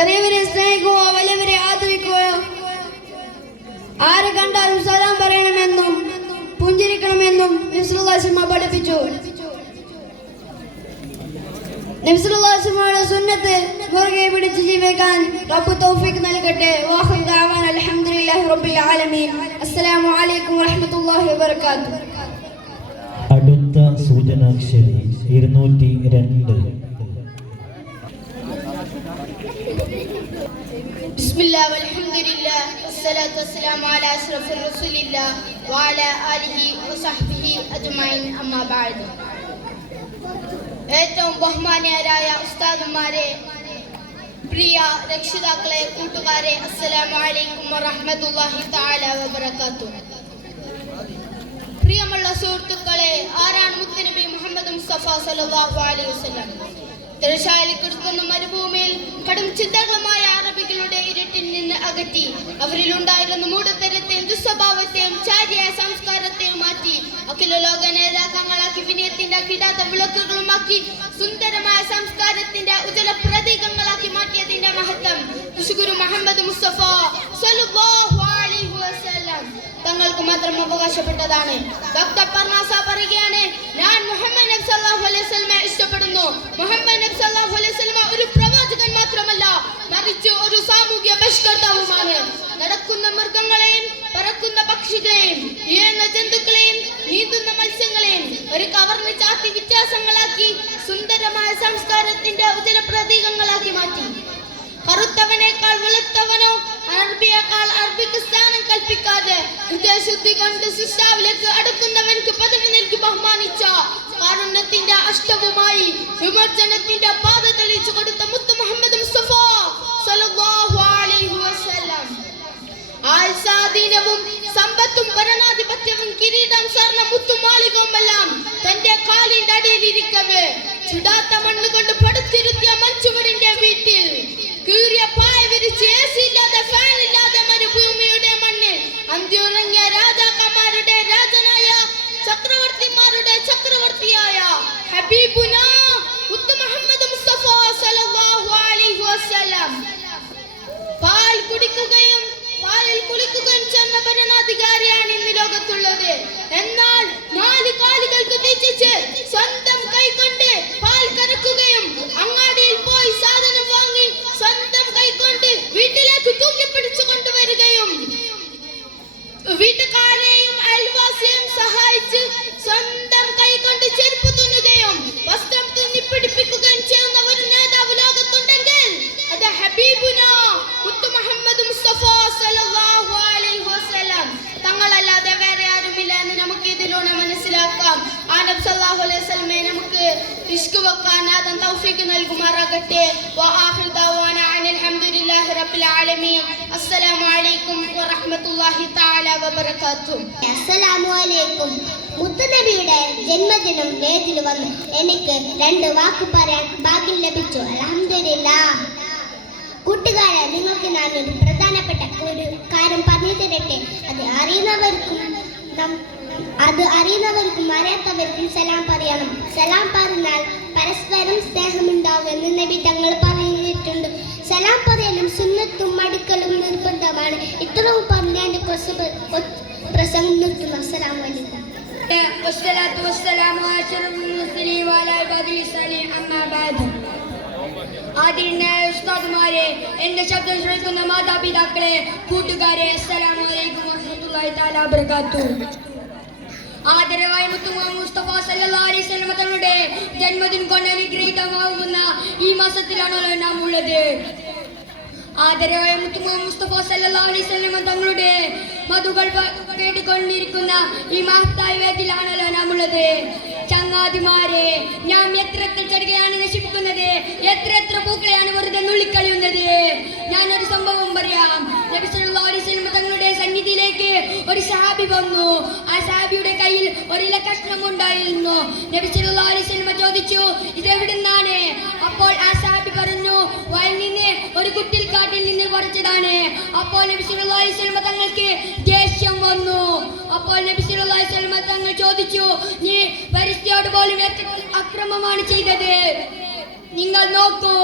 ചെറിയവരെ സ്നേഹിക്കുകയോ വലിയവരെ ആദരിക്കുകയോ ആരെ കണ്ടാലും സലാം പറയണമെന്നും പുഞ്ചിരിക്കണമെന്നും നബ്സുല്ലാസിമ പഠിപ്പിച്ചു. നബ്സുല്ലാസിമയുടെ സുന്നത്ത് മുറുകെ പിടിച്ച് ജീവിക്കാൻ റബ്ബ് തൗഫീഖ് നൽകട്ടെ. വാഹു അൽഹംദുലില്ലാഹി റബ്ബിൽ ആലമീൻ. അസ്സലാമു അലൈക്കും വറഹ്മത്തുള്ളാഹി വബറകാതുഹു. അടുത്ത സൂചനാക്ഷരി ഇരുന്നൂറ്റി രണ്ട്. بسم الله والحمد لله والصلاة والسلام على أشرف رسول الله وعلى آله وصحبه أجمعين أما بعد ഏറ്റവും ബഹുമാനീയരായ ഉസ്താദുമാരെ പ്രിയ രക്ഷിതാക്കളെ കൂട്ടുകാരെ അസ്സലാമു അലൈക്കും വറഹ്മത്തുള്ളാഹി തആല വബറകാതുഹു പ്രിയമുള്ള സുഹൃത്തുക്കളെ ആരാണ് മുത്തനബി മുഹമ്മദ് മുസ്തഫ സല്ലല്ലാഹു അലൈഹി വസല്ലം തിരശാലി കിടക്കുന്ന മരുഭൂമിയിൽ കടും ചിന്തകളുമായ അറബികളുടെ ഇരുട്ടിൽ നിന്ന് അകറ്റി അവരിൽ ഉണ്ടായിരുന്ന മൂഢത്തരത്തെയും ദുസ്വഭാവത്തെയും ചാരിയായ സംസ്കാരത്തെയും മാറ്റി. അഖില ലോക നേതാക്കങ്ങളാക്കി വിനയത്തിന്റെ കിടാത്ത വിളക്കുകളുമാക്കി സുന്ദരമായ സംസ്കാരത്തിന്റെ ഉജ്ജല പ്രതീകങ്ങളാക്കി മാറ്റിയതിന്റെ മഹത്വം. വിശുഗുരു മുഹമ്മദ് മുസ്തഫ തങ്ങൾക്ക് മാത്രം അവകാശപ്പെട്ടതാണ്. ഡോക്ടർ പർണാസ പറയുകയാണ് ഞാൻ മുഹമ്മദ് നബി സല്ലല്ലാഹു അലൈഹി വസല്ലമയെ ഇഷ്ടപ്പെടുന്നു. മുഹമ്മദ് നബി സല്ലല്ലാഹു അലൈഹി വസല്ലമ ഒരു നടക്കുന്ന മൃഗങ്ങളെയും പറക്കുന്ന പക്ഷികളെയും ഉയർന്ന ജന്തുക്കളെയും നീന്തുന്ന മത്സ്യങ്ങളെയും ഒരു കവർന്ന് ചാത്തി വ്യത്യാസങ്ങളാക്കി സുന്ദരമായ സംസ്കാരത്തിന്റെ ഉജ്ജല പ്രതീകങ്ങളാക്കി മാറ്റി. കറുത്തവനേക്കാൾ വെളുത്തവനോ അറബിയേക്കാൾ അറബിക്ക് സ്ഥാനം കൽപ്പിക്കാതെ ഹൃദയശുദ്ധി കൊണ്ട് സിസ്റ്റാവിലേക്ക് അടുക്കുന്നവൻക്ക് പദവി നൽകി ബഹുമാനിച്ച കാരുണ്യത്തിന്റെ അഷ്ടവുമായി വിമർശനത്തിന്റെ പാത തെളിയിച്ചു കൊടുത്ത കിരീടം സ്വർണ മുത്തുമാളികവുമെല്ലാം തന്റെ കാലിന്റെ അടിയിലിരിക്കവേ ചുടാത്ത മണ്ണ് കൊണ്ട് പടുത്തിരുത്തിയ മഞ്ചുവടിന്റെ വീട്ടിൽ കീറിയ പായ വിരിച്ച് AC ഇല്ലാതെ ഫാൻ ഇല്ലാതെ മരുഭൂമിയുടെ മണ്ണിൽ അന്തിയുറങ്ങിയ രാജാക്കന്മാരുടെ രാജനായ ചക്രവർത്തിമാരുടെ ചക്രവർത്തിയായ ഹബീബുന മുഹമ്മദ് മുസ്തഫ സല്ലല്ലാഹു അലൈഹി വസല്ലം. പാൽ കുടിക്കുകയും പാലിൽ കുളിക്കുകയും ചെന്ന ഭരണാധികാരിയാണ് ഇന്ന് ലോകത്തുള്ളത്. എന്നാൽ നാല് അലൈഹി നമുക്ക് ഇഷ്ക് വെക്കാൻ നാഥൻ തൗഫീഖ് നൽകുമാറാകട്ടെ. വറഹ്മത്തുള്ളാഹി തആല വബറകാതുഹു. അസ്സലാമു അലൈക്കും മുത്തുനബിയുടെ ജന്മദിനം വേദിൽ വന്നു. എനിക്ക് രണ്ട് വാക്ക് പറയാൻ ഭാഗ്യം ലഭിച്ചു. അൽഹംദുലില്ലാ. കൂട്ടുകാരെ നിങ്ങൾക്ക് ഞാൻ ഒരു പ്രധാനപ്പെട്ട ഒരു കാര്യം പറഞ്ഞു തരട്ടെ. അത് അറിയുന്നവർക്കും അത് അറിയുന്നവർക്കും അറിയാത്തവർക്കും സലാം പറയണം സലാം പറഞ്ഞാൽ പരസ്പരം സ്നേഹമുണ്ടാവുമെന്ന് നബി തങ്ങൾ പറഞ്ഞിട്ടുണ്ട് സലാം പറയലും സുന്നത്തും മടുക്കലും നിർബന്ധമാണ് ഇത്രയും പറഞ്ഞ എൻ്റെ പ്രസവ പ്രസംഗം നിർത്തുന്നു അസ്സലാമു അലൈക്കും والصلاة والسلام على أشرف المرسلين وعلى عباد الصالحين أما بعد ആദരണീയ ഉസ്താദുമാരെ എന്റെ ശബ്ദം ശ്രമിക്കുന്ന മാതാപിതാക്കളെ കൂട്ടുകാരെ അസ്സലാമു അലൈക്കും വറഹ്മത്തുള്ളാഹി തആല വബറകാതുഹു ആദരവായ മുത്തുമുഹ മുസ്തഫ സല്ലല്ലാഹി അലൈഹി തങ്ങളുടെ ജന്മദിനം കൊണ്ട് അനുഗ്രഹീതമാകുന്ന ഈ മാസത്തിലാണല്ലോ നാം ഉള്ളത് ആദരവായ മുത്തുമുഹ മുസ്തഫ സല്ലല്ലാഹു അലൈഹി വസല്ലം തങ്ങളുടെ മധുകൾ കേട്ടുകൊണ്ടിരിക്കുന്ന ഈ മഹത്തായ വേദിയിലാണല്ലോ നാം ഉള്ളത് ചങ്ങാതിമാരെ ഞാൻ എത്ര നബിയുടെ കയ്യിൽ ഒരില കഷ്ണം ഉണ്ടായിരുന്നു. നബി ചോദിച്ചു ഇത് എവിടുന്നാണ്? അപ്പോൾ ആ സഹാബി പറഞ്ഞു വയലിൽ നിന്ന് ഒരു കുട്ടിൽ കാട്ടിൽ നിന്ന് കുറച്ചതാണ് അപ്പോൾ നബി തങ്ങൾക്ക് ദേഷ്യം വന്നു. അപ്പോൾ നബി തങ്ങൾ ചോദിച്ചു നീ പരിസ്ഥിതിയോട് പോലും അക്രമമാണ് ചെയ്തത്? നിങ്ങൾ നോക്കൂ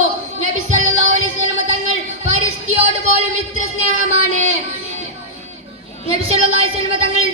നബി സല്ലല്ലാഹു അലൈഹി വസല്ലം തങ്ങൾ പരിസ്ഥിതിയോട് പോലും ഇത്ര സ്നേഹമാണ്. നബി സല്ലല്ലാഹു അലൈഹി വസല്ലം തങ്ങൾ